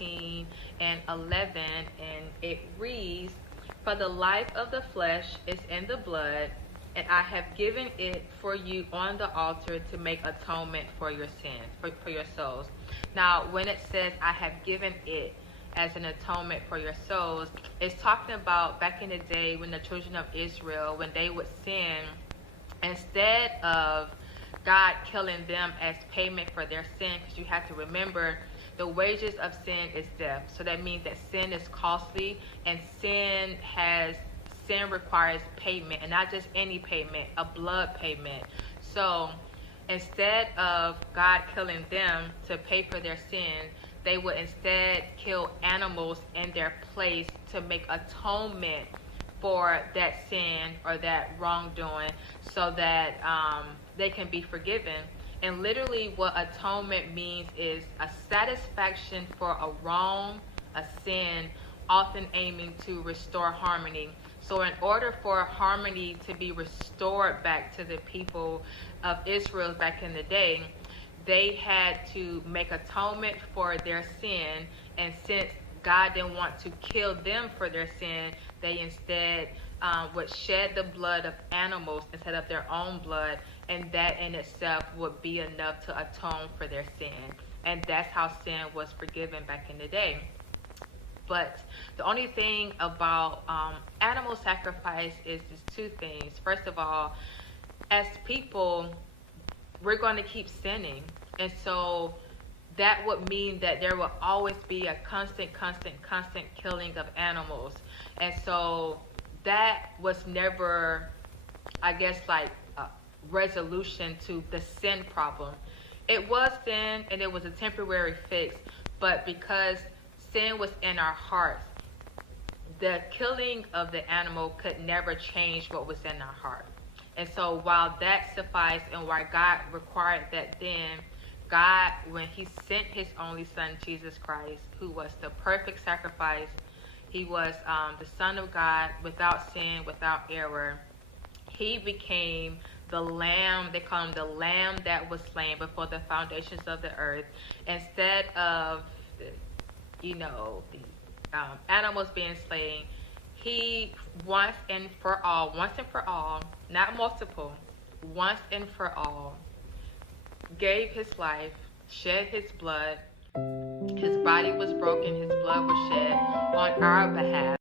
13 and 11, and it reads, "For the life of the flesh is in the blood, and I have given it for you on the altar to make atonement for your sins, for your souls." Now, when it says, "I have given it as an atonement for your souls," it's talking about back in the day when the children of Israel, when they would sin, instead of God killing them as payment for their sin, because you have to remember the wages of sin is death. So that means that sin is costly, and sin requires payment, and not just any payment, a blood payment. So instead of God killing them to pay for their sin, they would instead kill animals in their place to make atonement for that sin or that wrongdoing, so that they can be forgiven. And literally what atonement means is a satisfaction for a wrong, a sin, often aiming to restore harmony. So in order for harmony to be restored back to the people of Israel back in the day, they had to make atonement for their sin. And since God didn't want to kill them for their sin, they instead would shed the blood of animals instead of their own blood, and that in itself would be enough to atone for their sin. And that's how sin was forgiven back in the day. But the only thing about animal sacrifice is just two things. First of all, as people, we're going to keep sinning. And so that would mean that there will always be a constant killing of animals. And so that was never, I guess, like a resolution to the sin problem. It was sin, and it was a temporary fix, but because sin was in our hearts, the killing of the animal could never change what was in our heart. And so while that sufficed, and why God required that then, God, when he sent his only son, Jesus Christ, who was the perfect sacrifice, he was the Son of God, without sin, without error. He became the lamb. They call him the lamb that was slain before the foundations of the earth. Instead of, the animals being slain, he once and for all, not multiple, once and for all, gave his life, shed his blood. His body was broken, his blood was shed on our behalf.